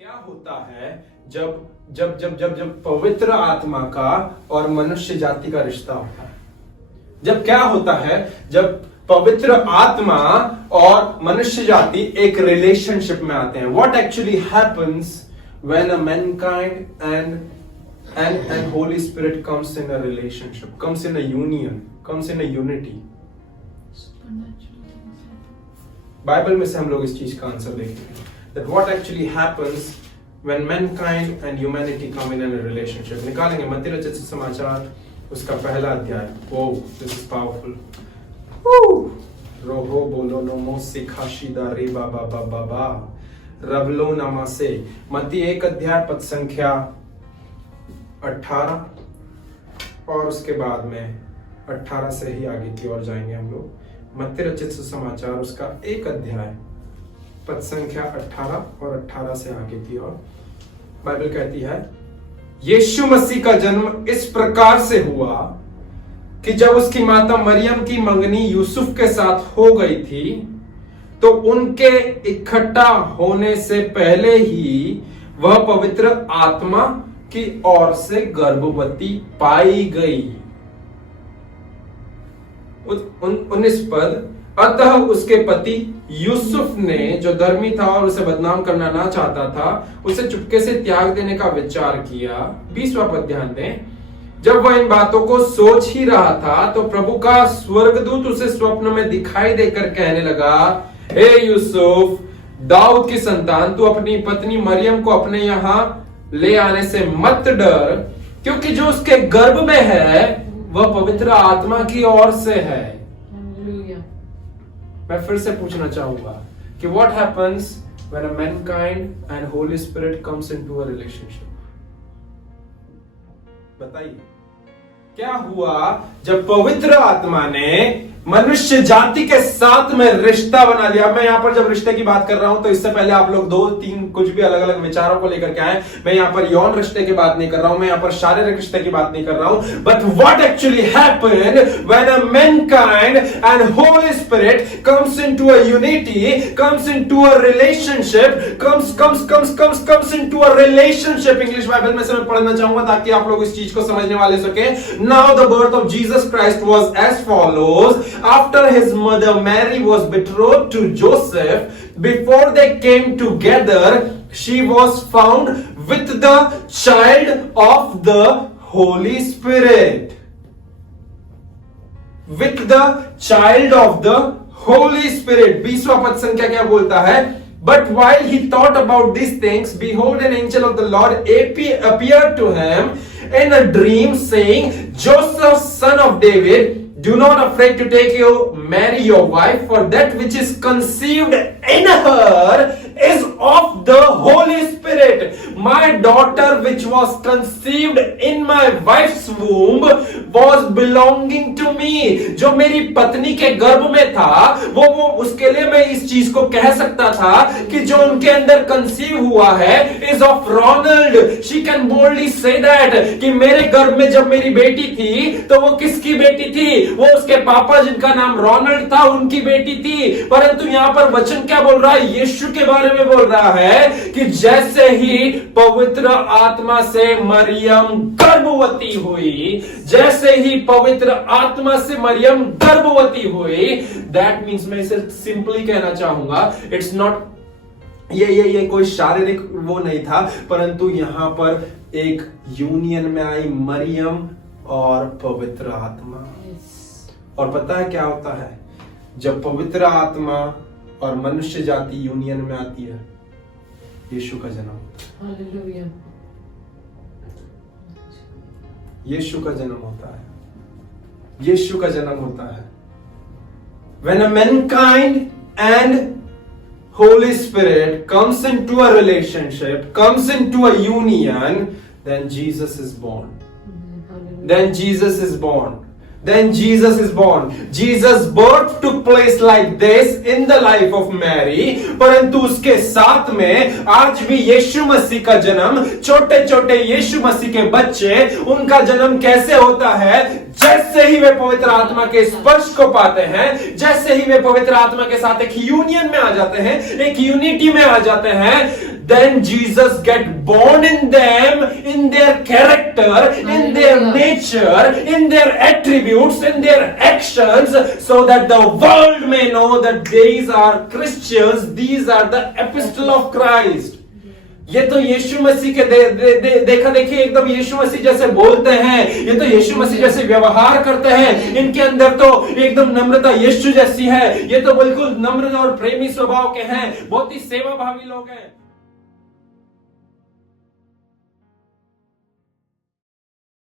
क्या होता है जब जब जब जब जब पवित्र आत्मा का और मनुष्य जाति का रिश्ता होता है? जब क्या होता है जब पवित्र आत्मा और मनुष्य जाति एक रिलेशनशिप में आते हैं? What actually happens when a Mankind and Holi spirit comes in a relationship, comes in a union, comes in a unity? Bible में से हम लोग इस चीज का आंसर देखते हैं that what actually happens when mankind and humanity come in a relationship. निकालेंगे मत्ती रचित सुसमाचार उसका पहला अध्याय. Wow, this is powerful. रोहो बोलो नमो सिखाशीदा रे बाबा बाबा बा रबलो नमासे. मत्ती 1 अध्याय पद संख्या 18 और उसके बाद में 18 से ही आगे की ओर जाएंगे हम लोग. मत्ती रचित सुसमाचार उसका 1 अध्याय पद संख्या 18 और 18 से आगे की ओर. बाइबल कहती है यीशु मसीह का जन्म इस प्रकार से हुआ कि जब उसकी माता मरियम की मंगनी यूसुफ के साथ हो गई थी तो उनके इकट्ठा होने से पहले ही वह पवित्र आत्मा की ओर से गर्भवती पाई गई. 19 पद. अतः उसके पति यूसुफ ने, जो धर्मी था और उसे बदनाम करना ना चाहता था, उसे चुपके से त्याग देने का विचार किया. 20वां पद ध्यान दें. जब वह इन बातों को सोच ही रहा था तो प्रभु का स्वर्गदूत उसे स्वप्न में दिखाई देकर कहने लगा, हे यूसुफ, दाऊद की संतान, तू अपनी पत्नी मरियम को अपने यहां ले आने से मत डर, क्योंकि जो उसके गर्भ में है वह पवित्र आत्मा की ओर से है. मैं फिर से पूछना चाहूंगा कि what happens when a mankind and Holy Spirit comes into a relationship? बताइए क्या हुआ जब पवित्र आत्मा ने मनुष्य जाति के साथ में रिश्ता बना लिया. मैं यहां पर जब रिश्ते की बात कर रहा हूं तो इससे पहले आप लोग 2-3 कुछ भी अलग अलग विचारों को लेकर के आए. मैं यहां पर यौन रिश्ते की बात नहीं कर रहा हूं, मैं यहां पर शारीरिक रिश्ते की बात नहीं कर रहा हूं. But what actually happened when a Mankind and Holi spirit comes into a unity, comes into a relationship, comes into a relationship. English Bible में से मैं पढ़ना चाहूंगा ताकि आप लोग इस चीज को समझने वाले सके. Now the birth of Jesus Christ was as follows. After his mother Mary was betrothed to Joseph, before they came together, she was found with the child of the Holy Spirit. With the child of the Holy Spirit. 20वां पद संख्या क्या बोलता है? But while he thought about these things, behold, an angel of the Lord appeared to him in a dream, saying, Joseph, son of David, do not afraid to take you Mary your wife, for that which is conceived in her is of the Holy Spirit. My daughter which was conceived in my wife's womb was belonging to me. जो मेरी पत्नी के गर्भ में था वो उसके लिए मैं इस चीज को कह सकता था कि जो उनके अंदर कंसीव हुआ है is of Ronald. She can boldly say that कि मेरे गर्भ में जब मेरी बेटी थी तो वो किसकी बेटी थी? वो उसके पापा जिनका नाम रोनाल्ड था उनकी बेटी थी. परंतु यहां पर वचन क्या बोल रहा है? यीशु के बारे में बोल रहा है कि जैसे ही पवित्र आत्मा से मरियम गर्भवती हुई, जैसे ही पवित्र आत्मा से मरियम गर्भवती हुई, दैट मीन्स मैं इसे सिंपली कहना चाहूंगा, इट्स नॉट ये कोई शारीरिक वो नहीं था, परंतु यहां पर एक यूनियन में आई मरियम और पवित्र आत्मा. और पता है क्या होता है जब पवित्र आत्मा और मनुष्य जाति यूनियन में आती है? यीशु का जन्म. हालेलुया. यीशु का जन्म होता है. यीशु का जन्म होता है. When a mankind and Holy Spirit comes into a relationship, comes into a union, then Jesus is born. Then Jesus is born. Then Jesus is born. Jesus' birth took place like this in the life of Mary. परंतु उसके साथ में आज भी यीशु मसीह का जन्म, छोटे छोटे यीशु मसीह के बच्चे, उनका जन्म कैसे होता है? जैसे ही वे पवित्र आत्मा के स्पर्श को पाते हैं, जैसे ही वे पवित्र आत्मा के साथ एक यूनियन में आ जाते हैं, एक यूनिटी में आ जाते हैं, then Jesus get born in them, in their character, in their nature, in their attributes, in their actions, so that the world may know that these are Christians, these are the epistle of Christ. ये तो यीशु मसीह के देखा देखी एकदम यीशु मसीह जैसे बोलते हैं, ये तो यीशु मसीह जैसे व्यवहार करते हैं, इनके अंदर तो एकदम नम्रता यीशु जैसी है, ये तो बिल्कुल नम्र और प्रेमी स्वभाव के हैं, बहुत ही सेवा भावी लोग हैं।